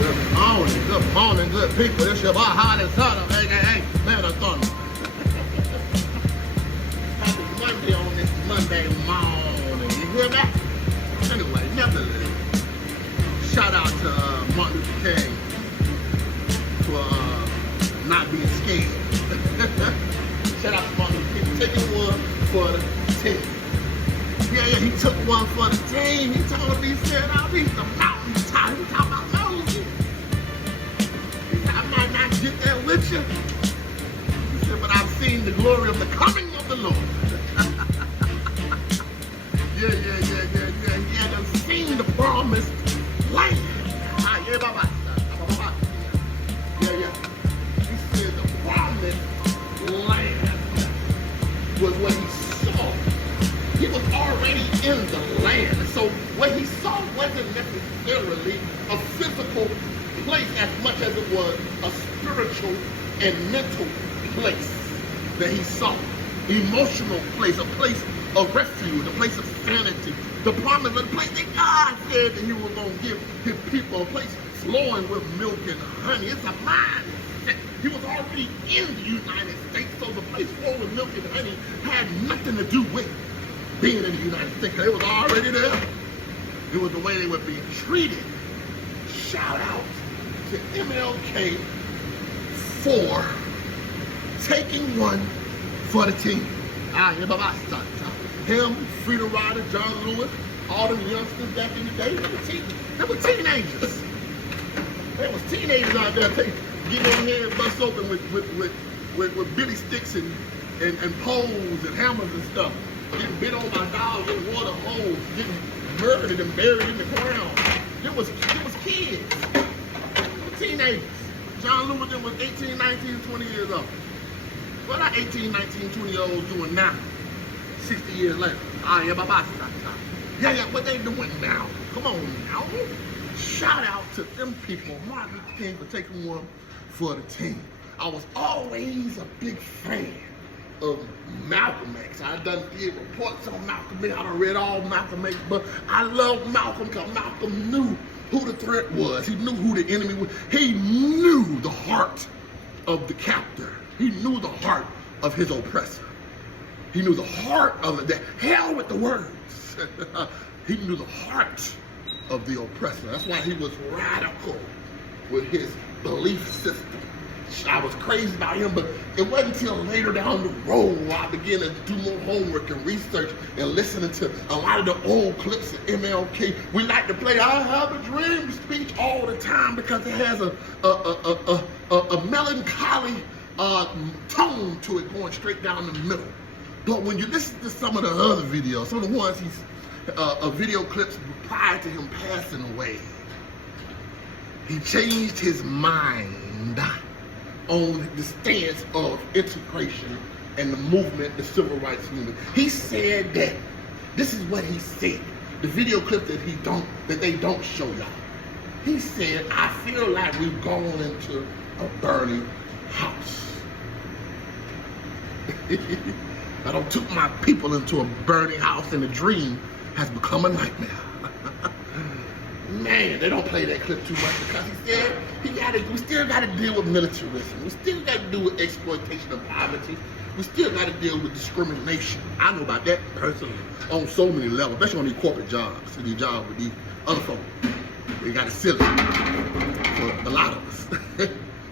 Good morning, good people. This your boy, Hot and Son of AKA MANOFTHUNDA. Happy Monday on this Monday morning. You hear me? Anyway, nevertheless, shout out to Martin Luther King for not being scared. Shout out to Martin Luther King taking one for the team. Yeah, he took one for the team. He told me, he said, I'll be the mountain top. He talking about Moses. He said, I might not get there with you. He said, but I've seen the glory of the coming of the Lord. Yeah. He had seen the promised land. Yeah. He said the promised land was what he saw. He was already in the land. So what he saw wasn't necessarily a physical place as much as it was a spiritual and mental place that he saw. Emotional place, a place of refuge, a place of sanity. The promise of the place that God said that he was going to give his people, a place flowing with milk and honey. It's a mindset. He was already in the United States, so the place flowing with milk and honey had nothing to do with being in the United States. It was already there. It was the way they were being treated. Shout out to MLK for taking one for the team. Him, Freedom Rider, John Lewis, all them youngsters back in the day, they were teenagers. They was teenagers out there getting their head bust open with billy sticks and poles and hammers and stuff. Getting bit on by dogs in water holes, getting murdered and buried in the ground. It was kids. It was teenagers. John Lewis was 18, 19, 20 years old. What are 18, 19, 20 year olds doing now? 60 years later. Yeah, what they doing now? Come on now. Shout out to them people, Martin Luther King, for taking one for the team. I was always a big fan of Malcolm X. I done did reports on Malcolm X. I done read all Malcolm X, but I love Malcolm because Malcolm knew who the threat was. He knew who the enemy was. He knew the heart of the captor. He knew the heart of his oppressor. He knew the heart of the hell with the words. He knew the heart of the oppressor. That's why he was radical with his belief system. I was crazy about him, but it wasn't until later down the road where I began to do more homework and research and listening to a lot of the old clips of MLK. We like to play "I Have a Dream" speech all the time because it has a melancholy tone to it going straight down the middle. But when you listen to some of the other videos, some of the ones video clips prior to him passing away, he changed his mind on the stance of integration and the movement, the civil rights movement. He said that, this is what he said, the video clip that they don't show y'all. He said, I feel like we've gone into a burning house. I done took my people into a burning house and the dream has become a nightmare. Man, they don't play that clip too much because he said we still got to deal with militarism. We still got to deal with exploitation of poverty. We still got to deal with discrimination. I know about that personally on so many levels, especially on these corporate jobs, these jobs with these other folks. We got to sell it for a lot of us.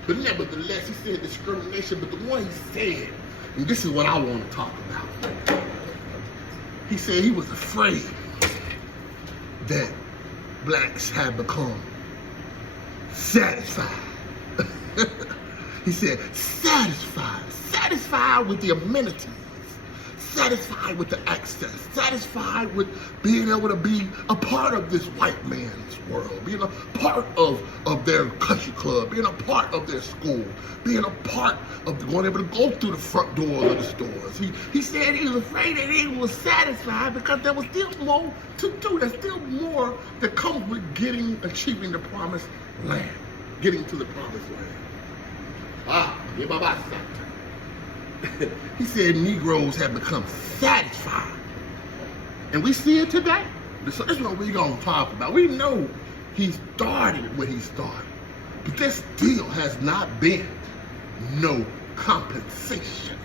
But nevertheless, he said discrimination, but the one he said, and this is what I want to talk about. He said he was afraid that blacks had become satisfied. He said satisfied with the amenities, satisfied with the access, satisfied with being able to be a part of this white man's world, being a part of their country club, being a part of their school, being a part of being able to go through the front door of the stores. He said he was afraid that he was satisfied because there was still more to do. There's still more that comes with achieving the promised land, getting to the promised land. He said Negroes have become satisfied. And we see it today. So this is what we're going to talk about. We know he started what he started. But this deal has not been no compensation.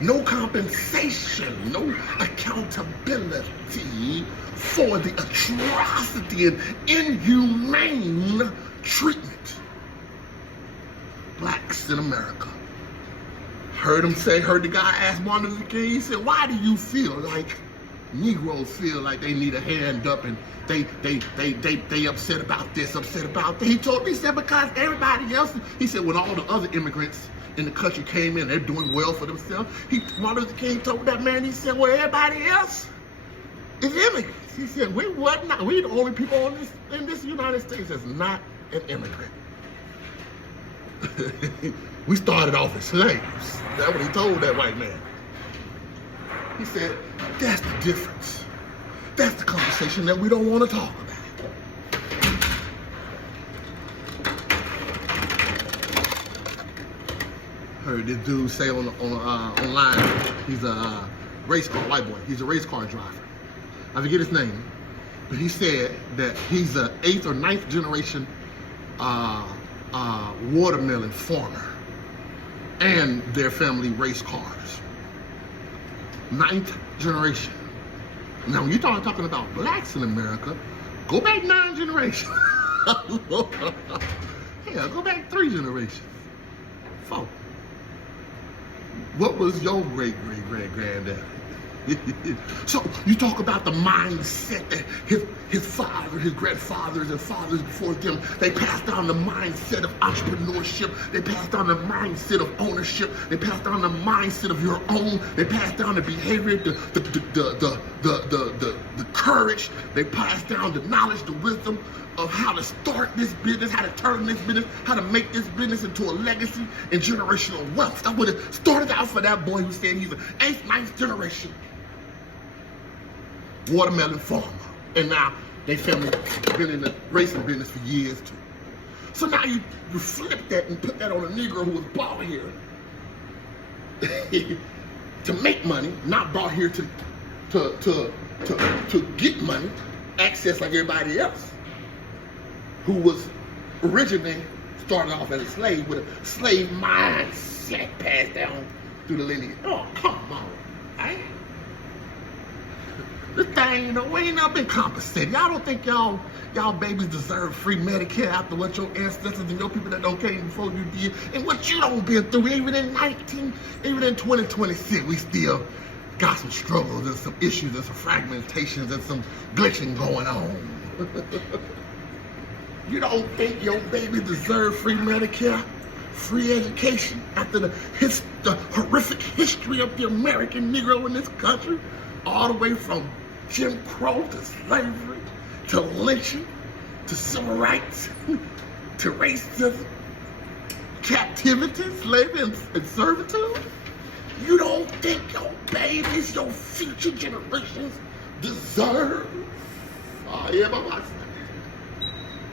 No compensation, no accountability for the atrocity and inhumane treatment blacks in America. Heard the guy ask Martin Luther King, he said, why do you feel like Negroes feel like they need a hand up and they upset about this, upset about that? He told me, he said, because everybody else, he said, when all the other immigrants in the country came in, they're doing well for themselves. Martin Luther King told that man, he said, well, everybody else is immigrants. He said, we the only people in this United States that's not an immigrant. We started off as slaves. That's what he told that white man. He said, that's the difference. That's the conversation that we don't want to talk about. Heard this dude say online, he's a race car, white boy, he's a race car driver. I forget his name, but he said that he's an 8th or 9th generation watermelon farmer, and their family race cars. 9th generation. Now, when you're talking about blacks in America, go back 9 generations. Hell, go back 3 generations. 4. What was your great-great-great-granddad? So you talk about the mindset that his father, his grandfathers and fathers before them, they passed down the mindset of entrepreneurship. They passed down the mindset of ownership. They passed down the mindset of your own. They passed down the behavior, the courage. They passed down the knowledge, the wisdom of how to start this business, how to turn this business, how to make this business into a legacy and generational wealth. That's what it started out for that boy who said he's an 8th, 9th generation watermelon farmer. And now they family been in the racing business for years too. So now you flip that and put that on a Negro who was brought here to make money, not brought here to get money, access like everybody else, who was originally started off as a slave with a slave mindset passed down through the lineage. Oh, come on, right? This thing, we ain't not been compensated. Y'all don't think y'all babies deserve free Medicare after what your ancestors and your people that don't came before you did, and what you don't been through. Even in 2026, we still got some struggles and some issues and some fragmentations and some glitching going on. You don't think your baby deserve free Medicare, free education after the horrific history of the American Negro in this country, all the way from Jim Crow to slavery, to lynching, to civil rights, to racism, captivity, slavery, and servitude? You don't think your babies, your future generations deserve?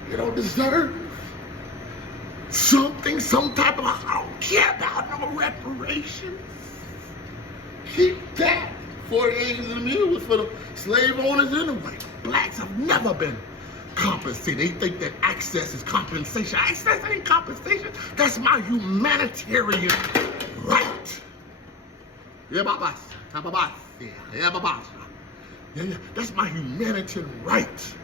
You don't deserve something, some type of, I don't care about no reparations. Keep that for the ages and the was for the slave owners anyway. Blacks have never been compensated. They think that access is compensation. Access ain't compensation. That's my humanitarian right. Yeah, that's my humanitarian right.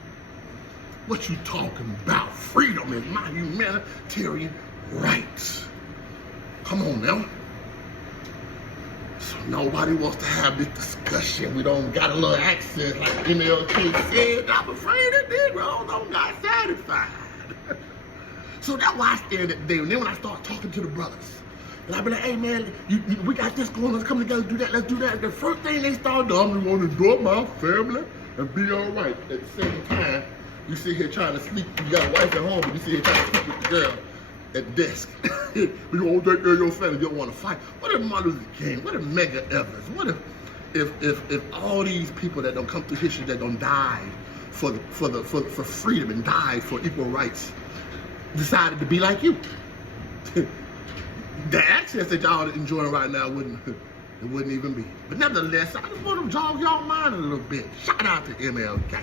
What you talking about? Freedom is my humanitarian right. Come on now. So nobody wants to have this discussion. We don't got a little access like MLK said. I'm afraid the Negroes don't got satisfied. So that's why I stand at the day. And then when I start talking to the brothers, and I be like, hey man, we got this going, let's come together, do that, let's do that. The first thing they start doing, I'm going to enjoy my family and be all right. At the same time, you sit here trying to sleep, you got a wife at home, but you sit here trying to sleep with the girl at the desk. You won't take care of your family, you don't want to fight. What if Martin Luther King? What if Medgar Evers? What if all these people that don't come through history, that don't die for freedom and die for equal rights, decided to be like you? The access that y'all are enjoying right now wouldn't even be. But nevertheless, I just want to jog y'all mind a little bit. Shout out to MLK.